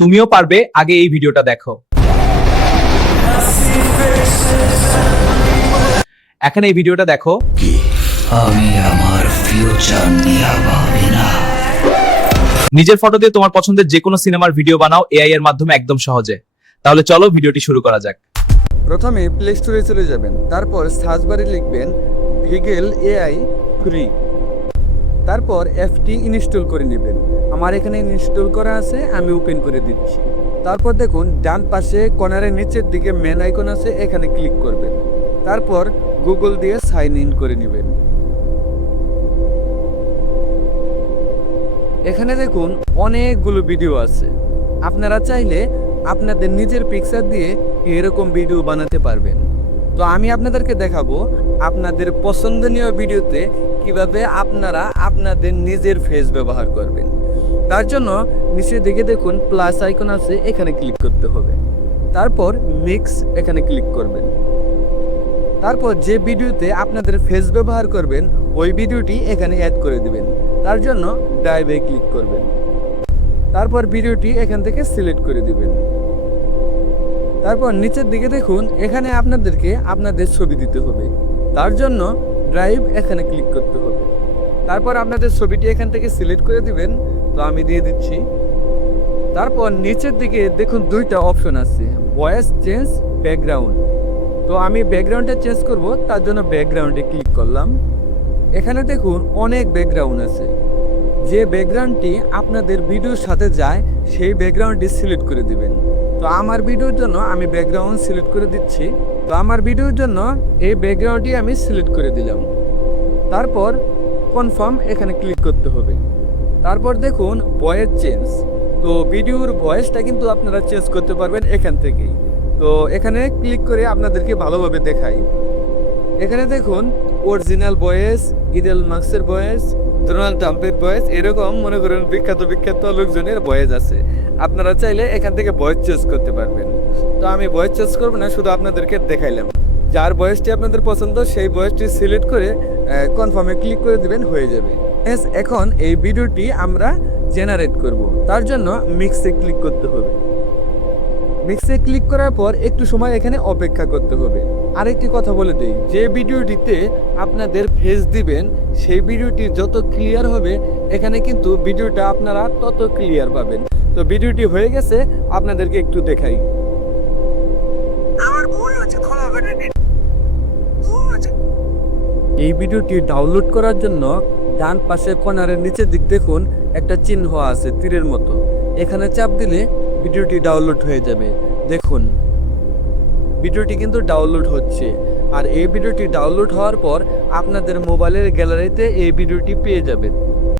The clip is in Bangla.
তুমিও পারবে, আগে এই ভিডিওটা দেখো। এখানে এই ভিডিওটা দেখো। আমি আমার ফিউচার নিয়ে ভাবি না। নিজের ফটো দিয়ে তোমার পছন্দের যে কোনো সিনেমার ভিডিও বানাও এআই এর মাধ্যমে একদম সহজে। তাহলে চলো ভিডিওটি শুরু করা যাক। প্রথমে প্লে স্টোরে চলে যাবেন, তারপর সার্চ বারে লিখবেন ভিগেল এআই ফ্রি, তারপর অ্যাপটি ইনস্টল করে নেবেন। আমার এখানে ইনস্টল করা আছে, আমি ওপেন করে দিচ্ছি। তারপর দেখুন ডান পাশে কর্নারের নিচের দিকে মেন আইকন আছে, এখানে ক্লিক করবেন। তারপর গুগল দিয়ে সাইন ইন করে নেবেন। এখানে দেখুন অনেকগুলো ভিডিও আছে, আপনারা চাইলে আপনাদের নিজের পিকচার দিয়ে এরকম ভিডিও বানাতে পারবেন। তো আমি আপনাদেরকে দেখাবো আপনাদের পছন্দনীয় ভিডিওতে কিভাবে আপনারা আপনাদের নিজের ফেস ব্যবহার করবেন। তার জন্য নিচের দিকে দেখুন প্লাস আইকন আছে, এখানে ক্লিক করতে হবে। তারপর মিক্স এখানে ক্লিক করবেন। তারপর যে ভিডিওতে আপনাদের ফেস ব্যবহার করবেন ওই ভিডিওটি এখানে অ্যাড করে দিবেন। তার জন্য ড্রাইভে ক্লিক করবেন। তারপর ভিডিওটি এখান থেকে সিলেক্ট করে দিবেন। তারপর নিচের দিকে দেখুন এখানে আপনাদেরকে আপনাদের ছবি দিতে হবে। তার জন্য ড্রাইভ এখানে ক্লিক করতে হবে। তারপর আপনাদের ছবিটি এখান থেকে সিলেক্ট করে দিবেন। তো আমি দিয়ে দিচ্ছি। তারপর নিচের দিকে দেখুন দুইটা অপশন আছে, ভয়েস চেঞ্জ, ব্যাকগ্রাউন্ড। তো আমি ব্যাকগ্রাউন্ডটা চেঞ্জ করব, তার জন্য ব্যাকগ্রাউন্ডে ক্লিক করলাম। এখানে দেখুন অনেক ব্যাকগ্রাউন্ড আছে, যে ব্যাকগ্রাউন্ডটি আপনাদের ভিডিওর সাথে যায় সেই ব্যাকগ্রাউন্ডটি সিলেক্ট করে দিবেন। তো আমার ভিডিওর জন্য আমি ব্যাকগ্রাউন্ড সিলেক্ট করে দিচ্ছি। তো আমার ভিডিওর জন্য এই ব্যাকগ্রাউন্ডটি আমি সিলেক্ট করে দিলাম। তারপর কনফার্ম এখানে ক্লিক করতে হবে। তারপর দেখুন ভয়েস চেঞ্জ। তো ভিডিওর ভয়েসটা কিন্তু আপনারা চেঞ্জ করতে পারবেন এখান থেকেই। তো এখানে ক্লিক করে আপনাদেরকে ভালোভাবে দেখাই। এখানে দেখুন অরিজিনাল ভয়েস, ইদেল মার্কসের ভয়েস, ডোনাল্ড ট্রাম্পের ভয়েস, এরকম মনে করেন বিখ্যাত লোকজনের ভয়েস আছে। আপনারা চাইলে এখান থেকে ভয়েস চেঞ্জ করতে পারবেন। তো আমি ভয়েস চেঞ্জ করবো না, শুধু আপনাদেরকে দেখাইলাম। যার ভয়েসটি আপনাদের পছন্দ সেই ভয়েসটি সিলেক্ট করে কনফার্মে ক্লিক করে দিবেন, হয়ে যাবে। এখন এই ভিডিওটি আমরা জেনারেট করব, তার জন্য মিক্সে ক্লিক করতে হবে। মিক্সে ক্লিক করার পর একটু সময় এখানে অপেক্ষা করতে হবে। আরেকটি কথা বলে দিই, যে ভিডিওটিতে আপনাদের ফেস দিবেন সেই ভিডিওটি যত ক্লিয়ার হবে এখানে কিন্তু ভিডিওটা আপনারা তত ক্লিয়ার পাবেন। তো ভিডিওটি হয়ে গেছে, আপনাদেরকে একটু দেখাই। এই ভিডিওটি ডাউনলোড করার জন্য ডান পাশে কর্নারের নিচের দিক দেখুন একটা চিহ্ন আছে তীরের মতো, এখানে চাপ দিলে ভিডিওটি ডাউনলোড হয়ে যাবে। দেখুন ভিডিওটি কিন্তু ডাউনলোড হচ্ছে। আর এই ভিডিওটি ডাউনলোড হওয়ার পর আপনাদের মোবাইলের গ্যালারিতে এই ভিডিওটি পেয়ে যাবেন।